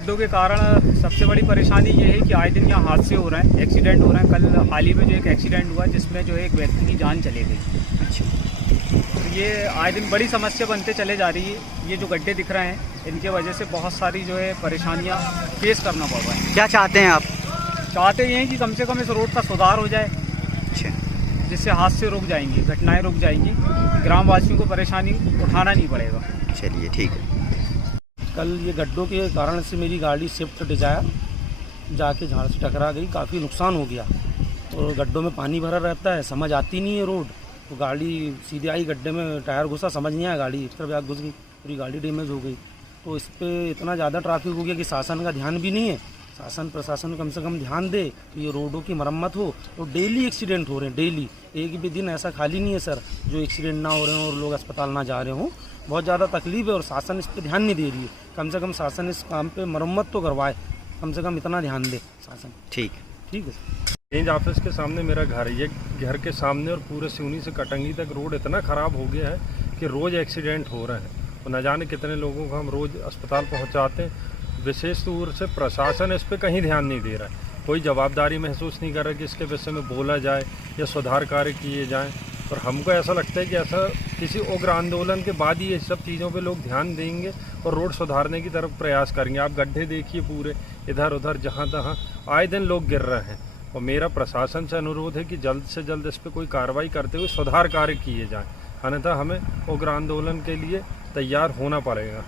गड्ढों के कारण सबसे बड़ी परेशानी ये है कि आए दिन यहाँ हादसे हो रहे हैं, एक्सीडेंट हो रहे हैं। कल हाल ही में जो एक एक्सीडेंट हुआ जिसमें जो है एक व्यक्ति की जान चली गई। अच्छा, तो ये आए दिन बड़ी समस्या बनते चले जा रही है। ये जो गड्ढे दिख रहे हैं इनके वजह से बहुत सारी जो है परेशानियाँ फेस करना पड़ रहा है। क्या चाहते हैं आप? चाहते ये हैं कि कम से कम इस रोड का सुधार हो जाए, अच्छा, जिससे हादसे रुक जाएंगी, घटनाएँ रुक जाएंगी, ग्रामवासियों को परेशानी उठाना नहीं पड़ेगा। चलिए ठीक है। कल ये गड्ढों के कारण से मेरी गाड़ी स्विफ्ट डिजायर जाके झाड़ से टकरा गई, काफ़ी नुकसान हो गया। और गड्ढों में पानी भरा रहता है, समझ आती नहीं है रोड, तो गाड़ी सीधे आई गड्ढे में, टायर घुसा, समझ नहीं आया, गाड़ी एक तरफ आग घुस गई, पूरी गाड़ी डैमेज हो गई। तो इस पर इतना ज़्यादा ट्रैफिक हो गया कि शासन का ध्यान भी नहीं है। शासन प्रशासन कम से कम ध्यान दे कि ये रोडों की मरम्मत हो। तो डेली एक्सीडेंट हो रहे हैं, डेली, एक भी दिन ऐसा खाली नहीं है सर जो एक्सीडेंट ना हो रहे हों और लोग अस्पताल ना जा रहे हों। बहुत ज़्यादा तकलीफ है और शासन इस पर ध्यान नहीं दे रही है। कम से कम शासन इस काम पे मरम्मत तो करवाए, कम से कम इतना ध्यान दे शासन। ठीक है रेंज ऑफिस के सामने मेरा घर है। ये घर के सामने और पूरे सिवनी से कटंगी तक रोड इतना ख़राब हो गया है कि रोज़ एक्सीडेंट हो रहे हैं और न जाने कितने लोगों को हम रोज़ अस्पताल पहुंचाते हैं। विशेष तौर से प्रशासन इस पर कहीं ध्यान नहीं दे रहा है, कोई जवाबदारी महसूस नहीं कर रहा कि इसके विषय में बोला जाए या सुधार कार्य किए जाएँ। और हमको ऐसा लगता है कि ऐसा किसी उग्र आंदोलन के बाद ही ये सब चीज़ों पे लोग ध्यान देंगे और रोड सुधारने की तरफ प्रयास करेंगे। आप गड्ढे देखिए पूरे इधर उधर जहाँ तहाँ आए दिन लोग गिर रहे हैं और मेरा प्रशासन से अनुरोध है कि जल्द से जल्द इस पर कोई कार्रवाई करते हुए सुधार कार्य किए जाएँ, अन्यथा हमें उग्र आंदोलन के लिए तैयार होना पड़ेगा।